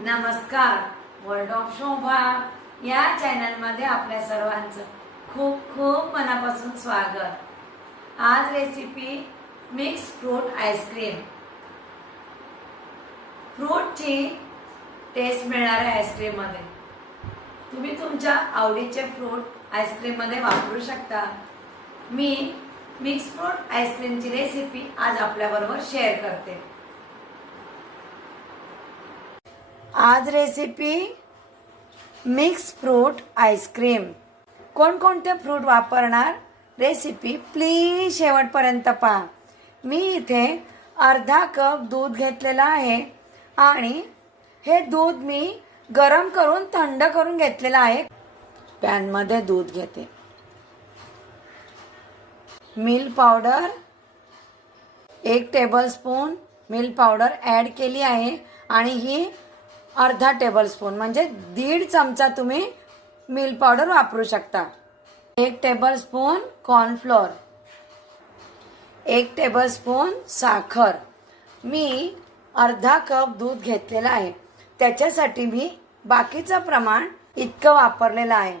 नमस्कार. World of शोभा या चॅनलमध्ये आपल्या सर्वांचं खूप खूप मनापासून स्वागत. आज रेसिपी मिक्स फ्रूट आईस्क्रीम. फ्रूटची टेस्ट मिळणार आहे आईस्क्रीम मध्ये. तुम्ही तुमच्या आवडीचे फ्रूट आईस्क्रीम मध्ये वापरू शकता. मी मिक्स फ्रूट आईस्क्रीमची रेसिपी आज आपल्याबरोबर शेअर करते. आज रेसिपी मिक्स फ्रूट आईस्क्रीम. कोणकोणते फ्रूट वापरणार रेसिपी प्लीज शेवटपर्यंत पहा. मी इथे अर्धा कप दूध घेतलेला आहे आणि हे दूध मी गरम करून थंड करून घेतलेलं आहे. पॅन मध्ये दूध घेते. Milk powder 1 tablespoon milk powder add केली आहे आणि ही अर्धा टेबलस्पून म्हणजे 1.5 चमचा तुम्ही मिल्क पावडर वापरू शकता. 1 टेबलस्पून कॉर्नफ्लोअर, 1 टेबलस्पून साखर. मी अर्धा कप दूध घेतलेला आहे त्याच्यासाठी मी बाकीचं प्रमाण इतकं वापरलेलं आहे.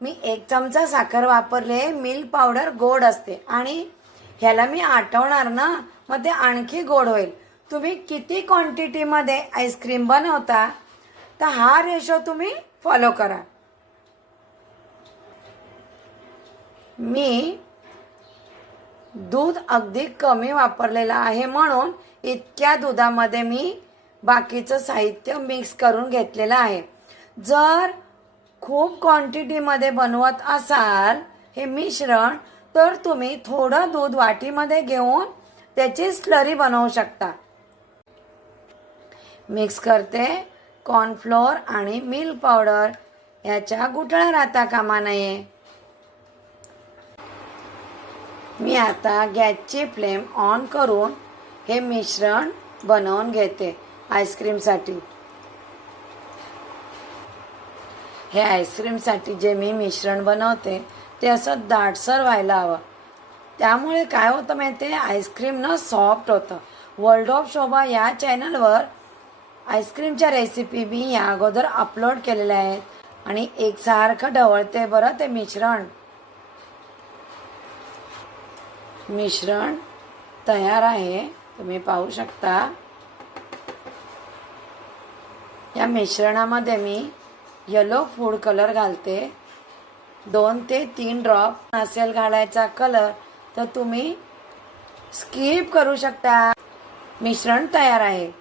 मी 1 चमचा साखर वापरले. मिल्क पावडर गोड असते आणि ह्याला मी आटवणार ना, मग ते आणखी गोड होईल. तुम्ही किती क्वांटिटी मध्ये आईस्क्रीम बनवता तर हा रेशो तुम्ही फॉलो करा. मी दूध अगदी कमी वापरलेलं आहे म्हणून इतक्या दुधामध्ये मी बाकीचं साहित्य मिक्स करून घेतलेलं आहे. जर खूप क्वांटिटी मध्ये बनवत असाल हे मिश्रण तर तुम्ही थोडं दूध वाटीमध्ये घेऊन त्याची स्लरी बनवू शकता. मिक्स करते. कॉर्नफ्लोअर आणि मिल्क पावडर याच्या गुठळ्या राहता कामा नये. मी आता गॅसची फ्लेम ऑन करून हे मिश्रण बनवून घेते आईस्क्रीमसाठी. हे आईस्क्रीमसाठी जे मी मिश्रण बनवते ते असं दाटसर व्हायला हवं. त्यामुळे काय होतं माहिती आहे, आईस्क्रीम ना सॉफ्ट होतं. वर्ल्ड ऑफ शोभा या चॅनलवर आईस्क्रीमच्या रेसिपी मी या अगोदर अपलोड केलेल्या आहेत आणि एकसारखं ढवळते बरं ते मिश्रण. मिश्रण तयार आहे, तुम्ही पाहू शकता. या मिश्रणामध्ये मी येलो फूड कलर घालते. 2 ते 3 ड्रॉप नसेल घालायचा कलर तर तुम्ही स्किप करू शकता. मिश्रण तयार आहे.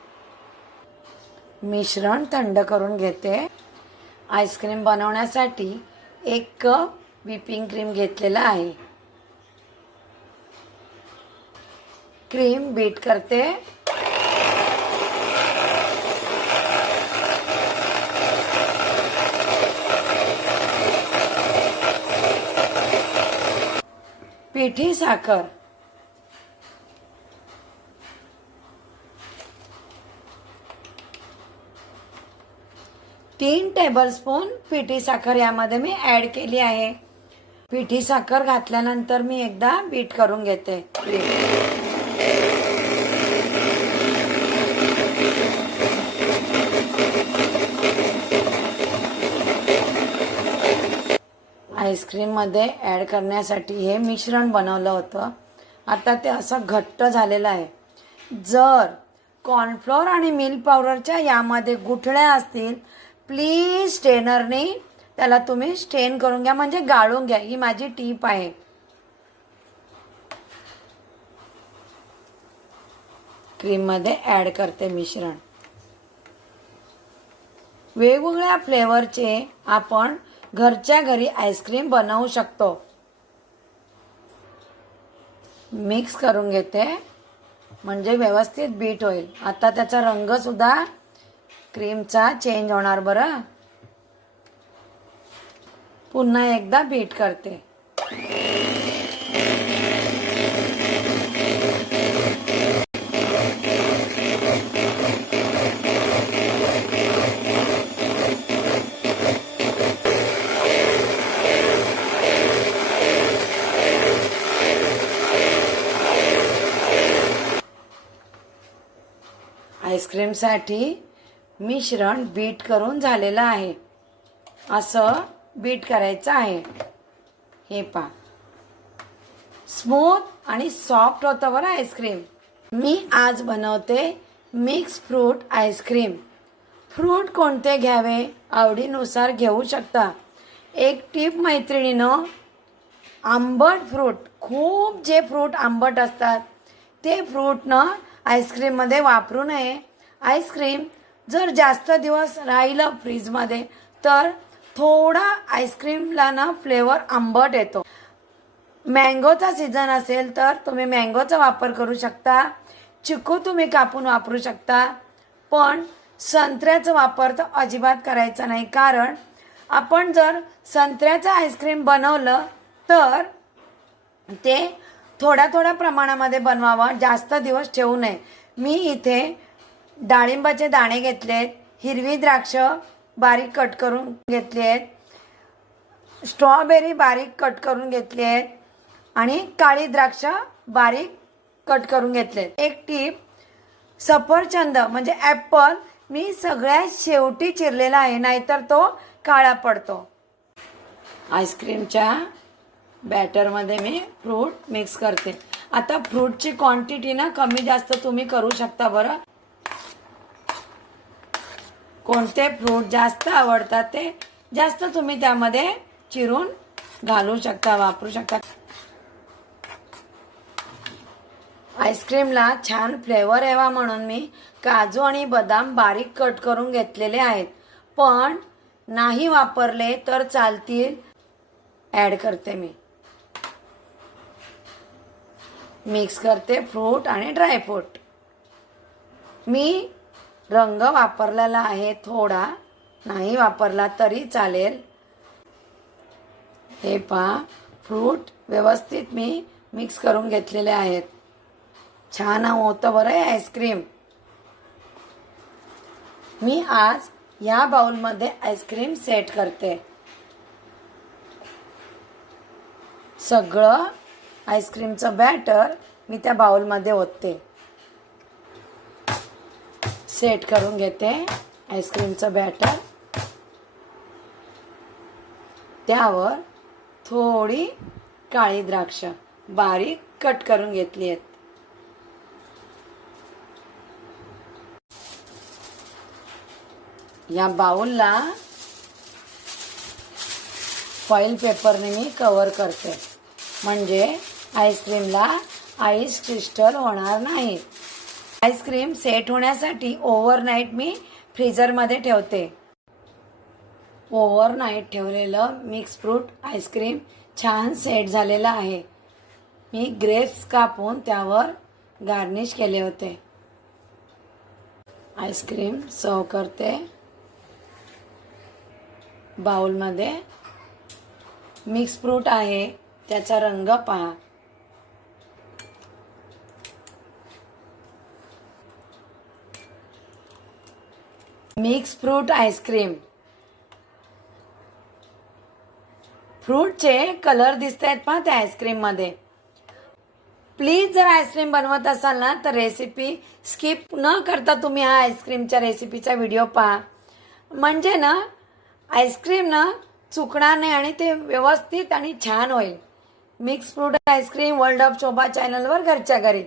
मिश्रण थंड करून घेते. आईस्क्रीम बनवण्यासाठी 1 कप व्हिपिंग क्रीम घेतलेला आहे. क्रीम बीट करते. पिठी साखर, 3 टेबलस्पून पिठी साखर यामध्ये मी ऍड केली आहे. पिठी साखर घातल्यानंतर मी एकदा बीट करून घेते. आईस्क्रीम मध्ये ऍड करण्यासाठी हे मिश्रण बनवलं होतं. आता ते असं घट्ट झालेलं आहे. जर कॉर्नफ्लोअर आणि मिल्क पावडरच्या यामध्ये गुठळ्या असतील प्लीज स्ट्रेनरने त्याला तुम्ही स्ट्रेन करून घ्या, म्हणजे गाळून घ्या. ही माझी टीप आहे. क्रीम मध्ये ऍड करते मिश्रण. वेगवेगळ्या फ्लेवरचे आपण घरच्या घरी आईस्क्रीम बनवू शकतो. मिक्स करून घेते म्हणजे व्यवस्थित बीट होईल. आता त्याचा रंग सुद्धा क्रीमचा चेंज होणार बरं. पुन्हा एकदा बीट करते. आईस्क्रीमसाठी मिश्रण बीट करून झालेलं आहे. असं बीट करायचं आहे. हे पहा, स्मूथ आणि सॉफ्ट होतं बरं आईस्क्रीम. मी आज बनवते मिक्स फ्रूट आईस्क्रीम. फ्रूट कोणते घ्यावे आवडीनुसार घेऊ शकता. एक टीप मैत्रिणीनं, आंबट फ्रूट, खूप जे फ्रूट आंबट असतात ते फ्रूटनं आईस्क्रीममध्ये वापरू नये. आईस्क्रीम जर जास्त दिवस राहिलं फ्रीजमध्ये तर थोडा आईस्क्रीमला ना फ्लेवर आंबट येतो. मँगोचा सीझन असेल तर तुम्ही मँगोचा वापर करू शकता. चिकू तुम्ही कापून वापरू शकता. पण संत्र्याचा वापर तर अजिबात करायचा नाही, कारण आपण जर संत्र्याचं आईस्क्रीम बनवलं तर ते थोड्या प्रमाणामध्ये बनवावं, जास्त दिवस ठेवू नये. मी इथे डाळिंबाचे दाणे घेतलेत, हिरवी द्राक्ष बारीक कट करून घेतली आहेत, स्ट्रॉबेरी बारीक कट करून घेतली आहेत आणि काळी द्राक्ष बारीक कट करून घेतलेत. एक टीप, सफरचंद म्हणजे ॲपल मी सगळ्यात शेवटी चिरलेला आहे, नाहीतर तो काळा पडतो. आईस्क्रीमच्या बॅटरमध्ये मी फ्रूट मिक्स करते. आता फ्रूटची क्वांटिटी ना कमी जास्त तुम्ही करू शकता बरं. कोणते फ्रूट जास्त आवडतात ते जास्त तुम्ही त्यामध्ये चिरून घालू शकता, वापरू शकता. आईस्क्रीमला छान फ्लेवर यावा म्हणून मी काजू आणि बदाम बारीक कट करून घेतलेले आहेत, पण नाही वापरले तर चालतील, ॲड करते. मी मिक्स करते फ्रूट आणि ड्रायफ्रूट. मी रंग वापरलेला आहे थोडा, नाही वापरला तरी चालेल. हे पहा, फ्रूट व्यवस्थित मी मिक्स करून घेतलेले आहेत. छान होतं बरं आहे आईस्क्रीम. मी आज या बाउलमध्ये आईस्क्रीम सेट करते. सगळं आईस्क्रीमचं बॅटर मी त्या बाउलमध्ये ओतते. सेट करून घेते आईस्क्रीमचं बॅटर. त्यावर थोडी काळी द्राक्ष बारीक कट करून घेतली आहेत. या बाउलला फॉइल पेपरने मी कव्हर करते, म्हणजे आईस्क्रीमला आईस क्रिस्टल होणार नाही. आईस्क्रीम सेट होण्यासाठी ओव्हरनाईट मी फ्रीजरमध्ये ठेवते. ओव्हरनाईट ठेवलेलं मिक्स फ्रूट आईस्क्रीम छान सेट झालेलं आहे. मी ग्रेप्स कापून त्यावर गार्निश केले होते. आईस्क्रीम सर्व करते बाउलमध्ये. मिक्स फ्रूट आहे, त्याचा रंग पहा. Mix fruit ice cream. फ्रूटचे कलर दिसत आहेत पहा त्या आईस्क्रीम मध्ये. प्लीज जर आईस्क्रीम बनवत असाल ना तर रेसिपी स्किप न करता तुम्ही हा आईस्क्रीमच्या रेसिपीचा व्हिडिओ पहा, म्हणजे ना आईस्क्रीम ना चुकणार नाही आणि ते व्यवस्थित आणि छान होईल. Mix fruit ice cream world of Shobha चॅनलवर घरच्या घरी.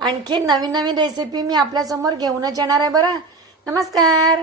आणखी नवीन रेसिपी मी आपल्यासमोर घेऊनच येणार आहे बरं. नमस्कार.